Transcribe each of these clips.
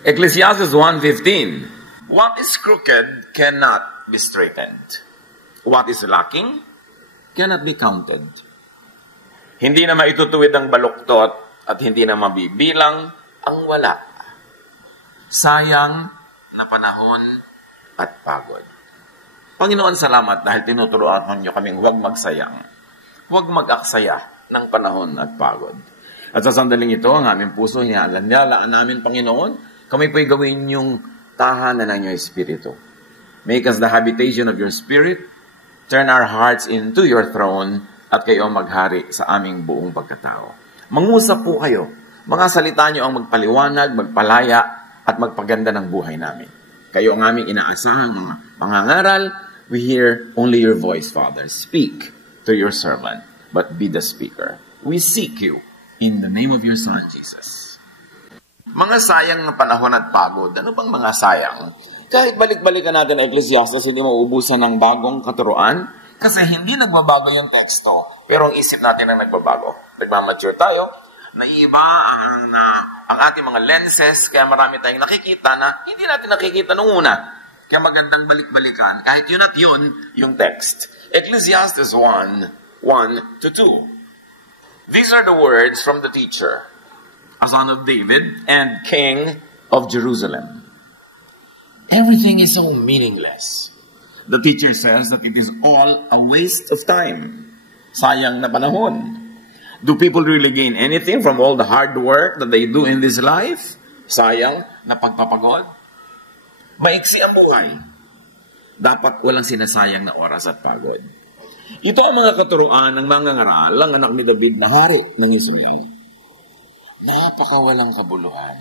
Ecclesiastes 1:15. What is crooked cannot be straightened. What is lacking cannot be counted. Hindi na maitutuwid ang baluktot at hindi na mabibilang ang wala. Sayang na panahon at pagod. Panginoon, salamat dahil tinuturuan niyo kaming huwag magsayang, huwag mag-aksaya ng panahon at pagod. At sa sandaling ito, ang aming puso, hinaalaan namin, Panginoon, kami po'y gawin yung tahanan ng iyong Espiritu. Make us the habitation of your Spirit, turn our hearts into your throne, at kayo ang maghari sa aming buong pagkatao. Mangusap po kayo, mga salita niyo ang magpaliwanag, magpalaya, at magpaganda ng buhay namin. Kayo ang aming inaasahang pangangaral. We hear only your voice, Father. Speak to your servant, but be the speaker. We seek you in the name of your Son, Jesus. Mga sayang na panahon at pagod. Ano bang mga sayang? Kahit balik-balikan natin ang Ecclesiastes, hindi mauubusan ng bagong katuruan. Kasi hindi nagbabago yung teksto, pero ang isip natin ang nagbabago. Nagmamature tayo, naiiba ang ating mga lenses, kaya marami tayong nakikita na hindi natin nakikita nung una. Kaya magandang balik-balikan, kahit yun at yun, yung text. Ecclesiastes 1:1-2. These are the words from the teacher, a son of David and king of Jerusalem. Everything is so meaningless. The teacher says that it is all a waste of time. Sayang na panahon. Do people really gain anything from all the hard work that they do in this life? Sayang na pagpapagod. Maiksi ang buhay. Dapat walang sinasayang na oras at pagod. Ito ang mga katuruan ng mga ngaral, ang anak ni David na hari ng Israel. Napakawalang kabuluhan.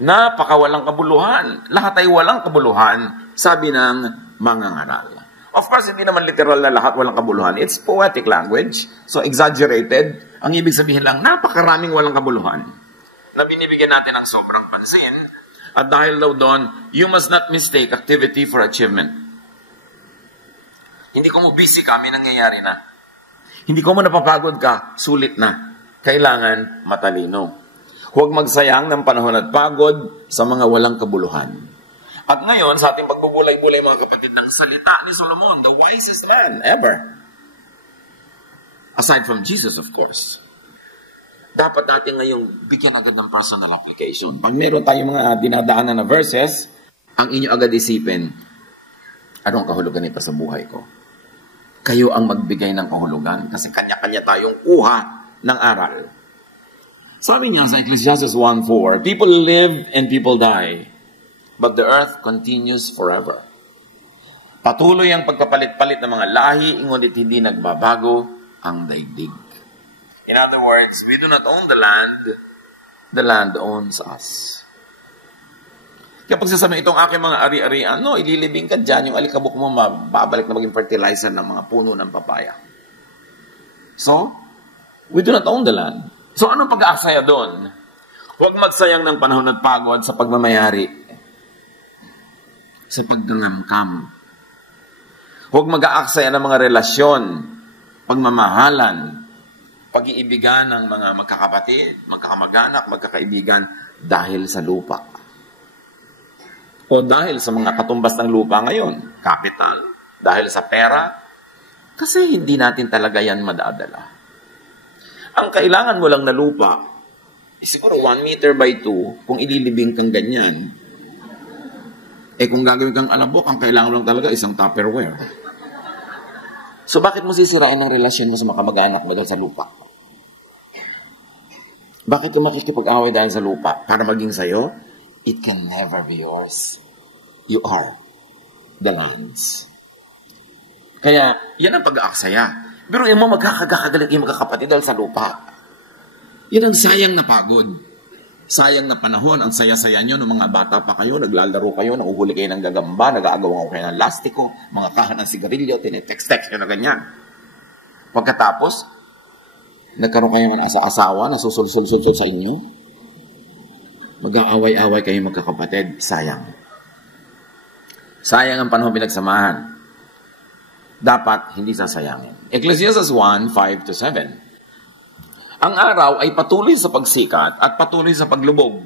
Napakawalang kabuluhan. Lahat ay walang kabuluhan, sabi ng mga ngaral. Of course, hindi naman literal na lahat walang kabuluhan. It's poetic language, so exaggerated. Ang ibig sabihin lang, napakaraming walang kabuluhan na binibigyan natin ng sobrang pansin. At dahil daw doon, you must not mistake activity for achievement. Hindi ko mo busy ka, may nangyayari na. Hindi ko mo napapagod ka, sulit na. Kailangan matalino. Huwag magsayang ng panahon at pagod sa mga walang kabuluhan. At ngayon, sa ating pagbubulay-bulay mga kapatid ng salita ni Solomon, the wisest man ever. Aside from Jesus, of course. Dapat natin ngayong bigyan agad ng personal application. Pag meron tayong mga dinadaanan na verses, ang inyo agad isipin, anong kahulugan nito sa buhay ko? Kayo ang magbigay ng kahulugan kasi kanya-kanya tayong kuha ng aral. Sabi niya sa Ecclesiastes 1:4, people live and people die, but the earth continues forever. Patuloy ang pagkapalit-palit ng mga lahi, ngunit hindi nagbabago ang daigdig. In other words, we do not own the land owns us. Kapag sasabihin itong aking mga ari-arian, no, ililibing ka dyan, yung alikabok mo mababalik na maging fertilizer ng mga puno ng papaya. So, we do not own the land. So, anong pag-aaksaya doon? Huwag magsayang ng panahon at pagod sa pagmamayari, sa pagdangamkam. Huwag mag-aaksaya ng mga relasyon, pagmamahalan, pag-iibigan ng mga magkakapatid, magkakamag-anak, magkakaibigan dahil sa lupa. O dahil sa mga katumbas ng lupa ngayon, capital, dahil sa pera, kasi hindi natin talaga yan madadala. Ang kailangan mo lang na lupa, siguro 1 meter by 2, kung ililibing kang ganyan, kung gagawin kang alabok, ang kailangan lang talaga isang Tupperware. So bakit mo sisirain ang relasyon mo sa mga kamag-anak mo dahil sa lupa? Bakit ka makikipag-away dahil sa lupa? Para maging sayo? It can never be yours. You are the lands. Kaya, yan ang pag-aaksaya. Pero yung mga magkakagalit yung magkakapatid dahil sa lupa. Yan ang sayang na pagod. Sayang na panahon. Ang saya-saya nyo ng mga bata pa kayo, naglalaro kayo, nauhuli kayo ng gagamba, nag-aagaw kayo ng lastiko, mga kahan ng sigarilyo, tinetext-text nyo na ganyan. Pagkatapos, nagkaroon kayo ng asa-asawa na susul-sul-sul sa inyo, mag-aaway-away kayo magkakapatid, sayang. Sayang ang panahon pinagsamahan. Dapat hindi sasayangin. Ecclesiastes 1:5-7. Ang araw ay patuloy sa pagsikat at patuloy sa paglubog.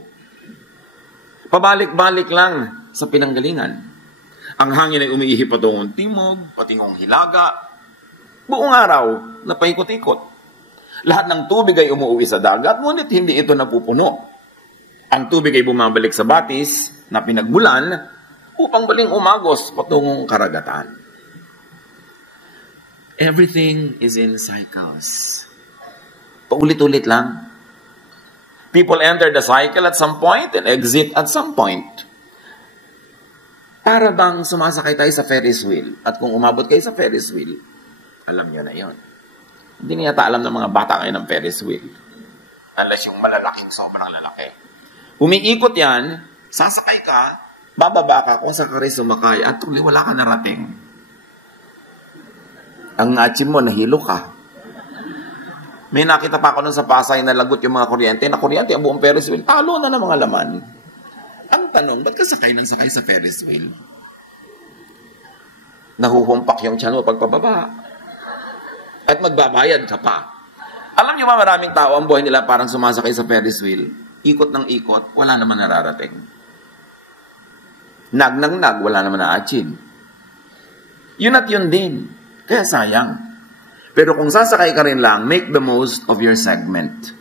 Pabalik-balik lang sa pinanggalingan. Ang hangin ay umiihi patungong timog, patingong hilaga. Buong araw, napaikot-ikot. Lahat ng tubig ay umuwi sa dagat, ngunit hindi ito napupuno. Ang tubig ay bumabalik sa batis na pinagmulan upang baling umagos patungong karagatan. Everything is in cycles. Paulit-ulit lang. People enter the cycle at some point and exit at some point. Para bang sumasakay tayo sa Ferris wheel? At kung umabot kayo sa Ferris wheel, alam nyo na yon. Hindi niya alam ng mga bata kayo ng Ferris wheel. Unless yung malalaking sobrang lalaki. Umiikot yan, sasakay ka, bababa ka, kung sa karis sumakay, at tuloy wala ka narating. Ang achieve mo, nahilo ka. May nakita pa ako nun sa Pasay na lagot yung mga kuryente. Na kuryente, ang buong Ferris wheel. Talo na ng mga laman. Ang tanong, ba't ka sakay ng sakay sa Ferris wheel? Nahuhumpak yung tiyan mo pagpababa. At magbabayad ka pa. Alam niyo ba maraming tao ang buhay nila parang sumasakay sa Ferris wheel? Ikot ng ikot, wala naman nararating. Nag, wala naman na-achieve. Yun at yun din. Kaya sayang. Pero kung sasakay ka rin lang, make the most of your segment.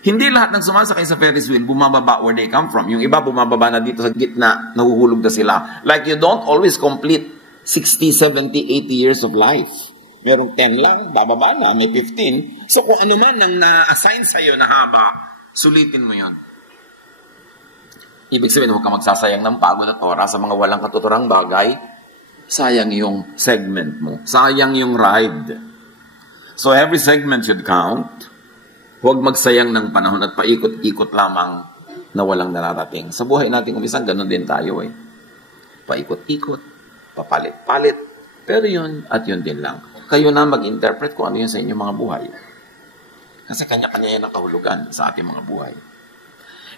Hindi lahat ng sumasakay sa Ferris wheel bumababa where they come from. Yung iba bumababa na dito sa gitna, nahuhulog na sila. Like you don't always complete 60, 70, 80 years of life. Merong 10 lang, bababa na, may 15. So kung ano man ang na-assign sa'yo na haba, sulitin mo yon. Ibig sabihin, huwag ka magsasayang ng pagod at oras sa mga walang katuturang bagay. Sayang yung segment mo. Sayang yung ride. So every segment should count. Huwag magsayang ng panahon at paikot-ikot lamang na walang nararating. Sa buhay natin kumisang, ganun din tayo eh. Paikot-ikot, papalit-palit. Pero yun at yun din lang. Kayo na mag-interpret kung ano yun sa inyong mga buhay. Kasi kanya-kanya yan ang kahulugan sa ating mga buhay.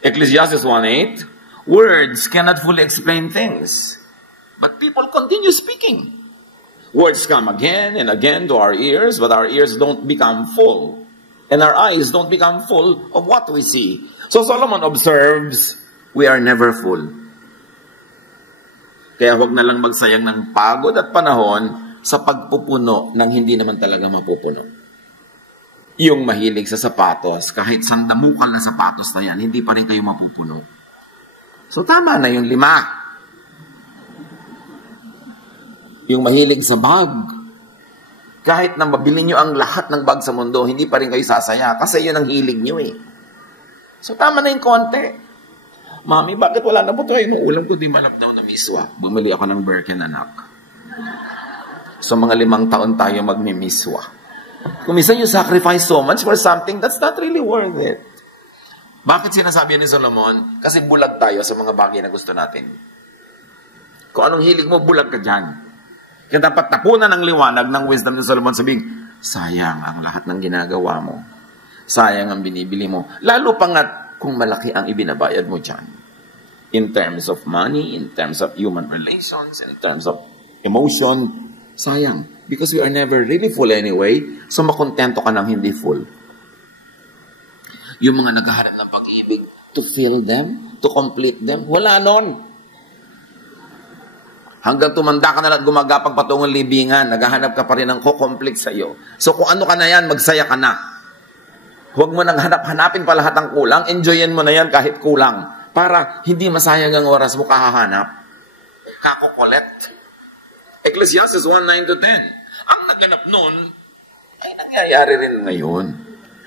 Ecclesiastes 1:8, words cannot fully explain things. But people continue speaking. Words come again and again to our ears, but our ears don't become full. And our eyes don't become full of what we see. So Solomon observes, we are never full. Kaya huwag na lang magsayang ng pagod at panahon sa pagpupuno ng hindi naman talaga mapupuno. Yung mahilig sa sapatos, kahit sandamukal na sapatos na yan, hindi pa rin kayo mapupuno. So tama na yung 5. Yung mahilig sa bag, kahit na mabili nyo ang lahat ng bag sa mundo, hindi pa rin kayo sasaya kasi yun ang hilig nyo eh. So tama na yung konti. Mami, bakit wala na po tayo? Nung ulam ko, di malap daw na miswa. Bumili ako ng Birkin, anak. So mga 5 taon tayo magmimiswa. Kung minsan you sacrifice so much for something that's not really worth it. Bakit sinasabi ni Solomon? Kasi bulag tayo sa mga bagay na gusto natin. Kung anong hilig mo, bulag ka dyan. Kaya dapat tapunan ng liwanag ng wisdom ni Solomon, sabihin, sayang ang lahat ng ginagawa mo. Sayang ang binibili mo. Lalo pa nga kung malaki ang ibinabayad mo dyan. In terms of money, in terms of human relations, in terms of emotion, sayang. Because we are never really full anyway, so makontento ka ng hindi full. Yung mga naghahanap ng pag-ibig, to fill them, to complete them, wala nun. Hanggang tumanda ka na lang at gumagapang patungong libingan, naghahanap ka pa rin ng ko-complete sa iyo. So kung ano ka na yan, magsaya ka na. Huwag mo nang hanapin pa lahat ng kulang, enjoyin mo na yan kahit kulang. Para hindi masayang ang oras mo kahahanap. Kakokolect. Ecclesiastes 1:9-10. Ang naganap nun, ay nangyayari rin ngayon.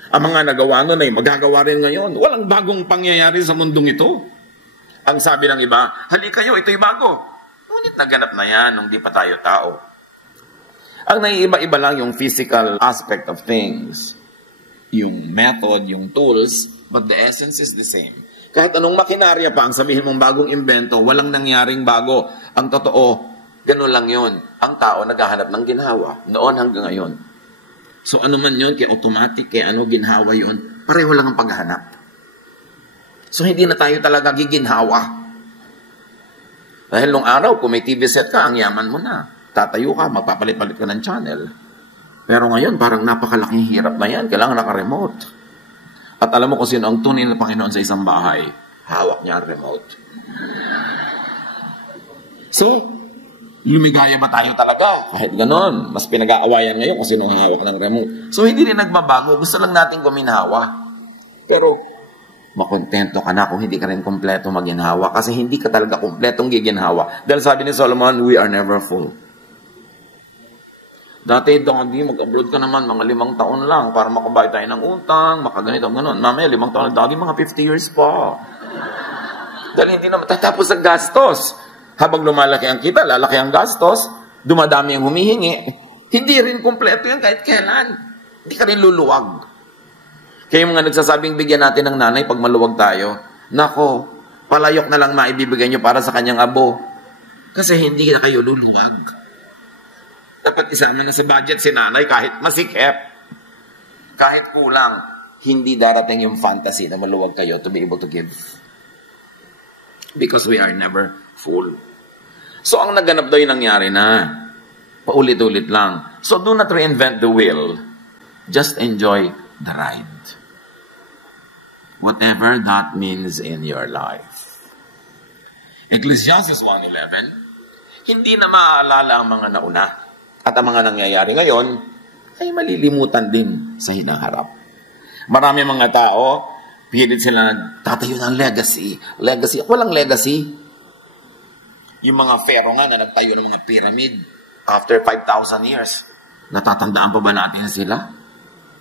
Ang mga nagawa nun ay magagawa rin ngayon. Walang bagong pangyayari sa mundong ito. Ang sabi ng iba, halika kayo, ito'y bago. Ngunit naganap na yan nung di pa tayo tao. Ang naiiba-iba lang yung physical aspect of things. Yung method, yung tools, but the essence is the same. Kahit anong makinarya pa ang sabihin mong bagong invento, walang nangyaring bago. Ang totoo, ganun lang yun. Ang tao naghahanap ng ginhawa, noon hanggang ngayon. So ano man yun, kaya automatic, kaya ano ginhawa yun, pareho lang ang paghahanap. So hindi na tayo talaga giginhawa. Dahil nung araw, kung may TV set ka, ang yaman mo na. Tatayo ka, magpapalit-palit ka ng channel. Pero ngayon, parang napakalaking hirap na yan. Kailangan naka-remote. At alam mo kung sino ang tunay na Panginoon sa isang bahay. hawak niya ang remote. So, lumigaya ba tayo talaga? Kahit ganon, mas pinag-aawayan ngayon kung sino hawak ng remote. So, hindi rin nagbabago. Gusto lang natin guminhawa. Pero, makontento ka na kung hindi ka rin kompleto maginhawa kasi hindi ka talaga kompletong giginhawa. Dahil sabi ni Solomon, we are never full. Dati, Daddy, mag-abroad ka naman, mga 5 taon lang para makabayad tayo ng utang, makaganito, gano'n. Mamaya, 5 taon, Daddy, mga 50 years pa. Dahil hindi naman tatapos ang gastos. Habang lumalaki ang kita, lalaki ang gastos, dumadami ang humihingi, hindi rin kompleto yan kahit kailan. Hindi ka rin luluwag. Kaya yung mga nagsasabing bigyan natin ng nanay pag maluwag tayo, nako, palayok na lang maibibigay nyo para sa kanyang abo. Kasi hindi na kayo luluwag. Dapat isama na sa budget si nanay kahit masikip, kahit kulang, hindi darating yung fantasy na maluwag kayo to be able to give. Because we are never full. So, ang naganap daw yung nangyari na. Paulit-ulit lang. So, do not reinvent the wheel. Just enjoy the ride. Whatever that means in your life. Ecclesiastes 1:11, hindi na maaalala ang mga nauna. At ang mga nangyayari ngayon ay malilimutan din sa hinaharap. Marami mga tao, pilit sila nagtatayo ng legacy. Legacy. Walang legacy. Yung mga pharaoh nga na nagtayo ng mga pyramid after 5,000 years. Natatandaan pa ba natin sila?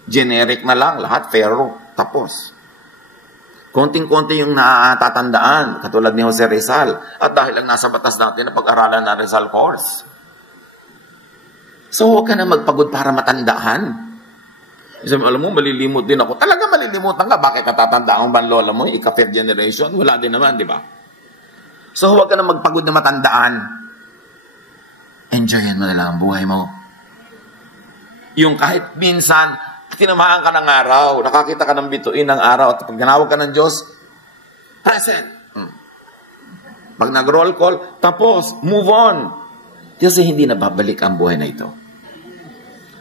Generic na lang, lahat pharaoh. Tapos. Konting-konti yung natatandaan, katulad ni Jose Rizal. At dahil lang nasa batas natin na pag-aralan na Rizal course. So, huwag ka na magpagod para matandaan. Isang alam mo, malilimot din ako. Talaga malilimutan ka. Bakit natatandaan ba ang lola mo? Ika-5th generation? Wala din naman, di ba? So, huwag ka na magpagod na matandaan. Enjoyin mo na lang ang buhay mo. Yung kahit minsan, tinamaan ka ng araw, nakakita ka ng bituin ng araw, at pag tinawag ka ng Diyos, present. Pag nag-roll call, tapos, move on. Kasi hindi na babalik ang buhay na ito.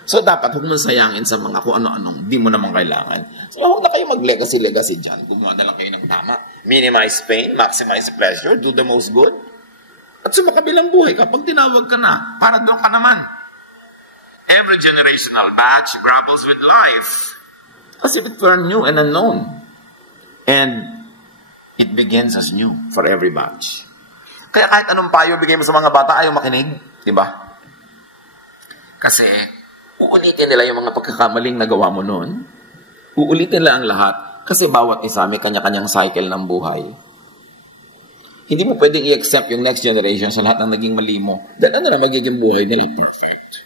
So, dapat huwag mo sayangin sa mga kung ano-ano. Hindi mo naman kailangan. So, huwag na kayo mag-legacy dyan. Gumawa na lang kayo ng tama. Minimize pain, maximize pleasure, do the most good. At sa makabilang buhay, kapag tinawag ka na, para doon ka naman. Every generational batch grapples with life as if it were new and unknown. And it begins as new for every batch. Kaya kahit anong payo bigay mo sa mga bata, ayaw makinig. Diba? Kasi, uulitin nila yung mga pagkakamaling nagawa mo noon. Uulitin nila ang lahat. Kasi bawat isa may kanya-kanyang cycle ng buhay. Hindi mo pwedeng i-accept yung next generation sa lahat ng naging mali mo. Dahil ano na magiging buhay nila? Perfect.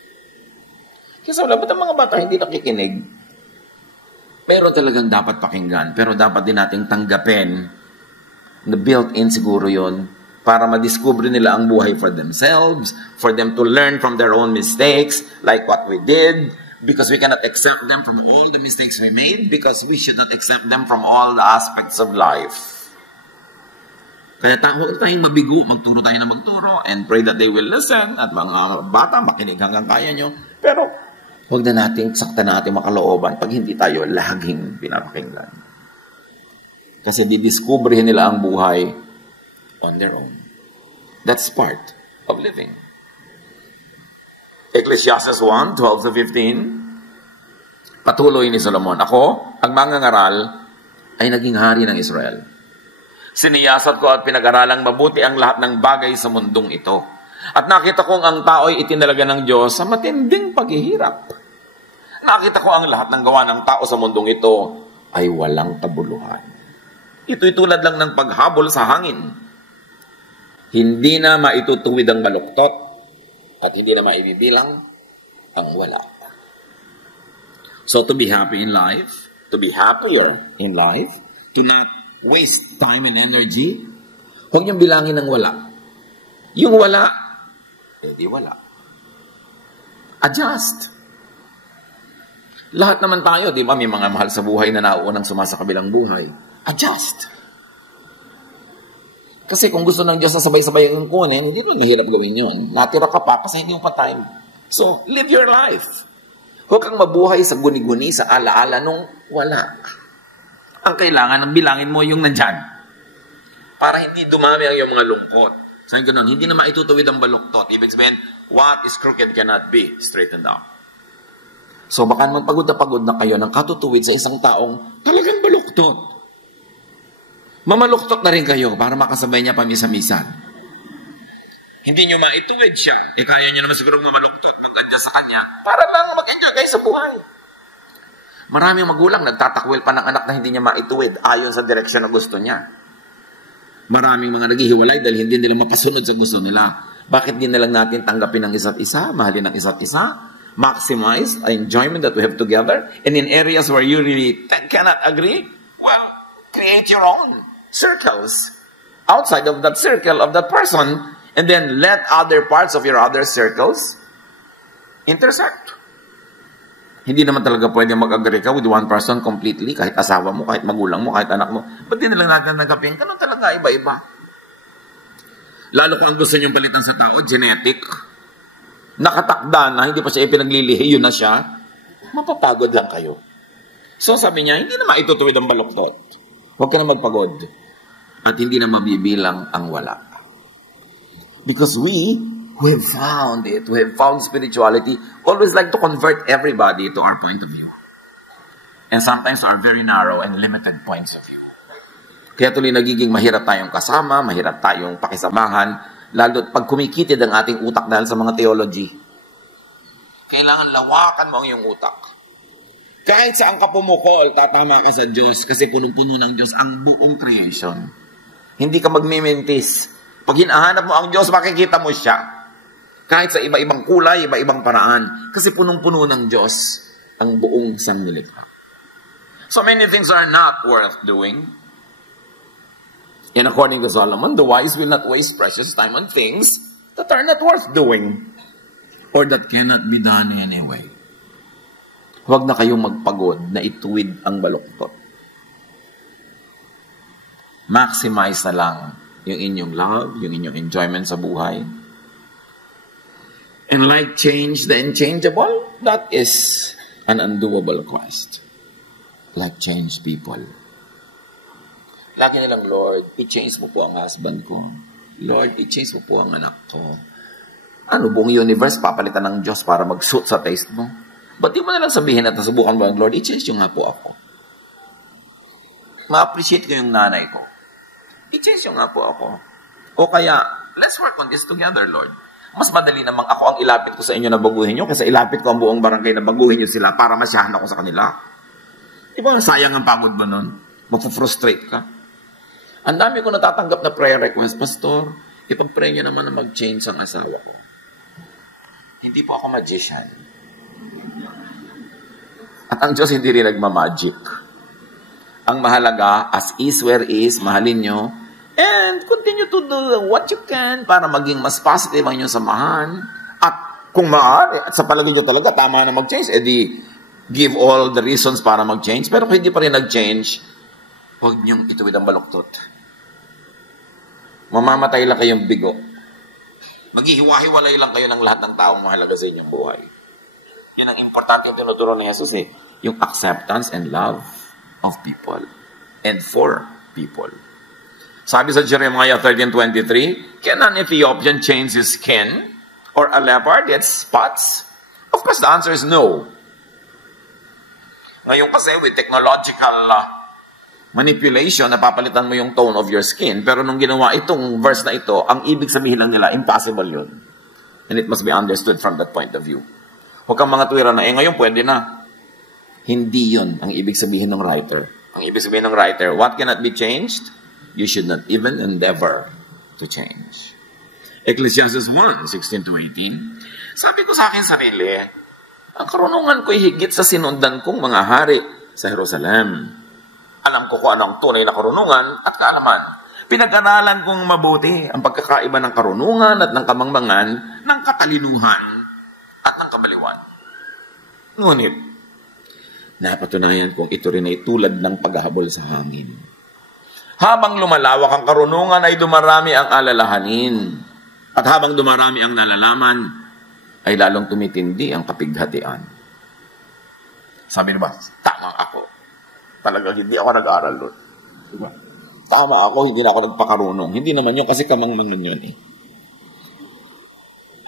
Kasi wala, ba't ang mga bata hindi nakikinig? Meron talagang dapat pakinggan. Pero dapat din nating tanggapin na built-in siguro yon para madiscover nila ang buhay for themselves, for them to learn from their own mistakes, like what we did, because we cannot accept them from all the mistakes we made, because we should not accept them from all the aspects of life. Kaya huwag tayong mabigo, magturo tayo na magturo, and pray that they will listen, at mga bata, makinig hanggang kaya nyo. Pero, huwag na nating sakta na ating makalooban pag hindi tayo laging pinapakinggan. Kasi didiscoverin nila ang buhay on their own. That's part of living. Ecclesiastes 1:12-15, patuloy ni Solomon, ako, ang mangangaral, ay naging hari ng Israel. Siniyasat ko at pinag-aralang mabuti ang lahat ng bagay sa mundong ito. At nakita kong ang tao'y itinalaga ng Diyos sa matinding paghihirap. Nakita ko ang lahat ng gawa ng tao sa mundong ito ay walang kabuluhan. Ito'y tulad lang ng paghabol sa hangin. Hindi na maitutuwid ang baluktot at hindi na maibibilang ang wala. So to be happy in life, to be happier in life, to not waste time and energy, huwag niyong bilangin ng wala. Yung wala, di wala. Adjust. Lahat naman tayo, di ba, may mga mahal sa buhay na nauunang sumasakabilang buhay. Adjust. Kasi kung gusto ng Diyos na sabay-sabay yung kunin, hindi mo mahirap gawin yun. Natira ka pa kasi hindi mo pa time. So, live your life. Huwag kang mabuhay sa guni-guni, sa ala-ala nung wala. Ang kailangan, ang bilangin mo yung nandyan. para hindi dumami ang iyong mga lungkot. Sabi ganun, hindi na maitutuwid ang baluktot. Ibig sabihin, what is crooked cannot be straightened out. So baka naman pagod na kayo ng katutuwid sa isang taong talagang baluktot. Mamaluktot na rin kayo para makasabay niya pamisa-misan. Hindi nyo maituwid siya. Kaya nyo naman siguro mamaluktot. Maganda sa kanya. Para lang mag-enjoy kayo sa buhay. Maraming magulang nagtatakwil pa ng anak na hindi niya maituwid ayon sa direksyon na gusto niya. Maraming mga naghihiwalay dahil hindi nila mapasunod sa gusto nila. Bakit di na lang natin tanggapin ang isa't isa, mahalin ang isa't isa, maximize the enjoyment that we have together, and in areas where you really cannot agree, well, create your own circles outside of that circle of that person, and then let other parts of your other circles intersect. Hindi naman talaga pwede mag-agree ka with one person completely, kahit asawa mo, kahit magulang mo, kahit anak mo. Ba't di na lang natin nagkapin? Ganun talaga, iba-iba. Lalo kung ang gusto niyong balitan sa tao, genetic. Nakatakda na, hindi pa siya ipinaglilihi, yun na siya. Mapapagod lang kayo. So sabi niya, hindi na maitutuwid ang baluktot. Huwag ka na magpagod. At hindi na mabibilang ang wala. Because we have found it. We have found spirituality. Always like to convert everybody to our point of view. And sometimes to our very narrow and limited points of view. Kaya tuloy nagiging mahirap tayong kasama, mahirap tayong pakisamahan, lalo pag kumikitid ang ating utak dahil sa mga theology. Kailangan lawakan mo ang iyong utak. Kahit saan ka pumukol, tatama ka sa Diyos kasi punong-puno ng Diyos ang buong creation. Hindi ka magmimintis. Pag hinahanap mo ang Diyos, makikita mo siya. Kahit sa iba-ibang kulay, iba-ibang paraan. Kasi punong-puno ng Diyos ang buong sanglilikha. So many things are not worth doing. And according to Solomon, the wise will not waste precious time on things that are not worth doing or that cannot be done anyway. Huwag na kayong magpagod na ituwid ang baluktot. Maximize na lang yung inyong love, yung inyong enjoyment sa buhay. And like change the unchangeable, that is an undoable quest. Like change people. Lagi nilang, Lord, i-change mo po ang husband ko. Lord, i-change mo po ang anak ko. Ano, buong universe, papalitan ng Diyos para mag-suit sa taste mo? Ba't di mo nalang sabihin at nasubukan mo ang Lord, i-change nyo nga po ako. Ma-appreciate ko yung nanay ko. I-change nyo nga po ako. O kaya, let's work on this together, Lord. Mas madali namang ako ang ilapit ko sa inyo na baguhin nyo kasi ilapit ko ang buong barangay na baguhin nyo sila para masyahan ako sa kanila. Diba, sayang ang pagod ba nun? Mapufrustrate ka. Ang dami ko natatanggap na prayer request, Pastor, ipag-pray nyo naman na mag-change ang asawa ko. Hindi po ako magician. At ang Diyos hindi rin nagmamagic. Ang mahalaga, as is where is, mahalin nyo, and continue to do what you can para maging mas positive ang inyong samahan. At kung maaari, at sa palagay nyo talaga, tama na mag-change, edi give all the reasons para mag-change. Pero kung hindi pa rin nag-change, huwag niyong ituwid ang baluktot. Mamamatay lang kayong bigo. Maghihiwa-hiwalay lang kayo ng lahat ng taong mahalaga sa inyong buhay. Yan ang importante yung tinuturo ni Jesus eh. Yung acceptance and love of people. And for people. Sabi sa Jeremiah 13:23, can an Ethiopian change his skin? Or a leopard get spots? Of course, the answer is no. Ngayon kasi, with technological manipulation, napapalitan mo yung tone of your skin. Pero nung ginawa itong verse na ito, ang ibig sabihin lang nila, impossible yun. And it must be understood from that point of view. Huwag kang mga tuwira na, ngayon pwede na. Hindi yun ang ibig sabihin ng writer. Ang ibig sabihin ng writer, what cannot be changed? You should not even endeavor to change. Ecclesiastes 1:16-18, sabi ko sa akin sarili, ang karunungan ko'y higit sa sinundan kong mga hari sa Jerusalem. Alam ko kung ano ang tunay na karunungan at kaalaman. Pinag-aralan kong mabuti ang pagkakaiba ng karunungan at ng kamangmangan, ng katalinuhan at ng kabaliwan. Ngunit, napatunayan kong ito rin ay tulad ng paghahabol sa hangin. Habang lumalawak ang karunungan ay dumarami ang alalahanin. At habang dumarami ang nalalaman, ay lalong tumitindi ang kapighatian. Sabi na ba, tama ako. Talagang hindi ako nag-aaral, Lord. Diba? tama ako, hindi na ako nagpakarunong. Hindi naman yun kasi kamangmangan yun eh.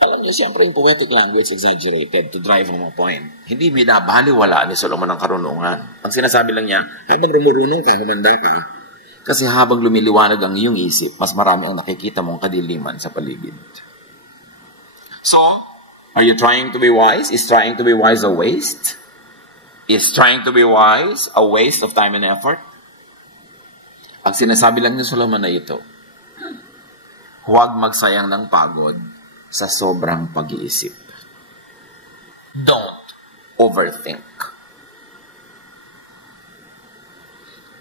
Alam niyo, siyempre yung poetic language exaggerated to drive home a point. Hindi binabaliwala ni Solomon ang karunungan. Ang sinasabi lang niya, habang rumurunong ka, humanda ka, kasi habang lumiliwanag ang iyong isip, mas marami ang nakikita mong kadiliman sa paligid. So, are you trying to be wise? Is trying to be wise a waste? Is trying to be wise a waste of time and effort? Ang sinasabi lang ni Solomon na ito, huwag magsayang ng pagod sa sobrang pag-iisip. Don't overthink.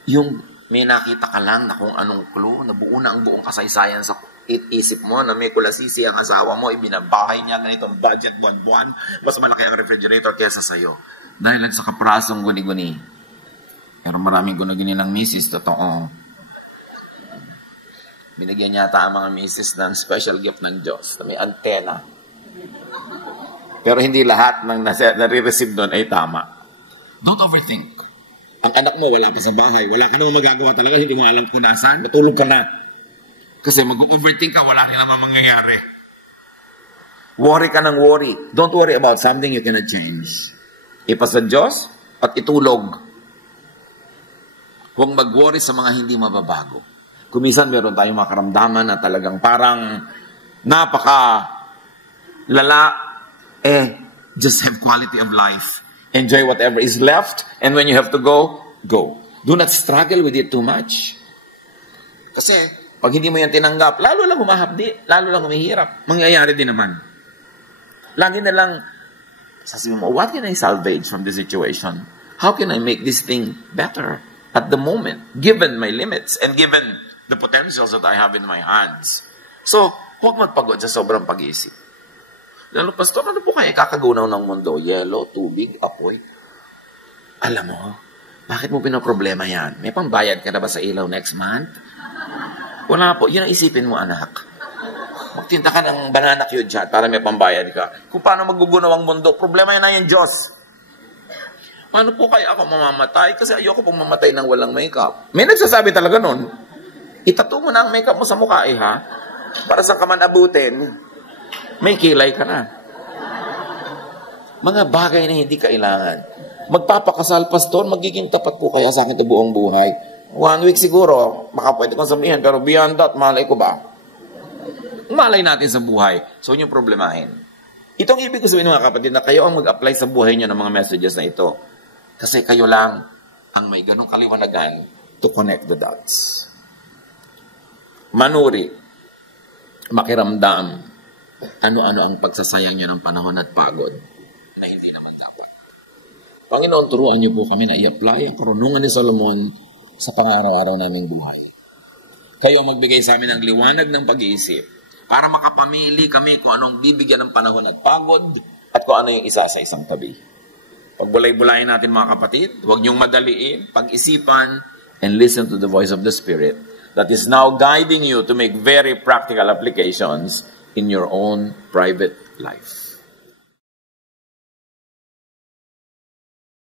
Yung may nakita ka lang na kung anong clue, nabuo na ang buong kasaysayan sa isip mo na may kulasisi ang asawa mo, ibinabahay niya ganitong budget buwan-buwan, mas malaki ang refrigerator kesa sa'yo. Dahil lang sa kaprasong guni-guni. Pero maraming guni-guni ng misis, totoo. Binigyan yata ang mga misis ng special gift ng Diyos na may antena. Pero hindi lahat ng nare-receive doon ay tama. Don't overthink. Ang anak mo wala pa sa bahay, wala ka naman magagawa talaga, hindi mo alam kung nasaan, matulog ka na. Kasi mag-overthink ka, wala rin naman mangyayari. Worry ka ng worry. Don't worry about something you cannot change. Ipasa Diyos at itulog. Huwag mag-worry sa mga hindi mababago. Kumisan meron tayong mga karamdaman na talagang parang napaka lala, just have quality of life. Enjoy whatever is left, and when you have to go, go. Do not struggle with it too much. Kasi, pag hindi mo yan tinanggap, lalo lang humahapdi, lalo lang humihirap. Mangyayari din naman. Lagi na lang, sasabihin mo, what can I salvage from this situation? How can I make this thing better at the moment, given my limits, and given the potentials that I have in my hands? So, huwag magpagod sa sobrang pag-iisip. Lalo, Pastor, ano po kaya kakagunaw ng mundo? Yelo, tubig, apoy. Alam mo, bakit mo pinaproblema yan? May pambayad ka na ba sa ilaw next month? Wala po. Yun ang isipin mo, anak. Magtinta ka ng banana cue dyan para may pambayad ka. Kung paano magugunaw ang mundo, problema yan na yung Diyos. Paano po kaya ako mamamatay? Kasi ayoko pong mamatay ng walang makeup. May nagsasabi talaga nun, itato mo na ang makeup mo sa mukha ha? Para sa kaman abutin, may kilay ka na. Mga bagay na hindi kailangan. Magpapakasal, Pastor, magiging tapat po kaya sa akin ito buong buhay. 1 week siguro, baka pwede kong sabihin, pero beyond that, malay ko ba? Malay natin sa buhay. So, yun yung problemahin. Itong ibig ko sabihin mga kapatid na kayo ang mag-apply sa buhay nyo ng mga messages na ito. Kasi kayo lang ang may ganong kaliwanagan to connect the dots. Manuri, makiramdam, ano-ano ang pagsasayang nyo ng panahon at pagod na hindi naman dapat. Panginoon, turuan nyo po kami na i-apply ang karunungan ni Solomon sa pang-araw-araw naming buhay. Kayo magbigay sa amin ng liwanag ng pag-iisip para makapamili kami kung anong bibigyan ng panahon at pagod at kung ano yung isa sa isang tabi. Pagbulay-bulayin natin mga kapatid, huwag niyong madaliin, pag-isipan, and listen to the voice of the Spirit that is now guiding you to make very practical applications in your own private life.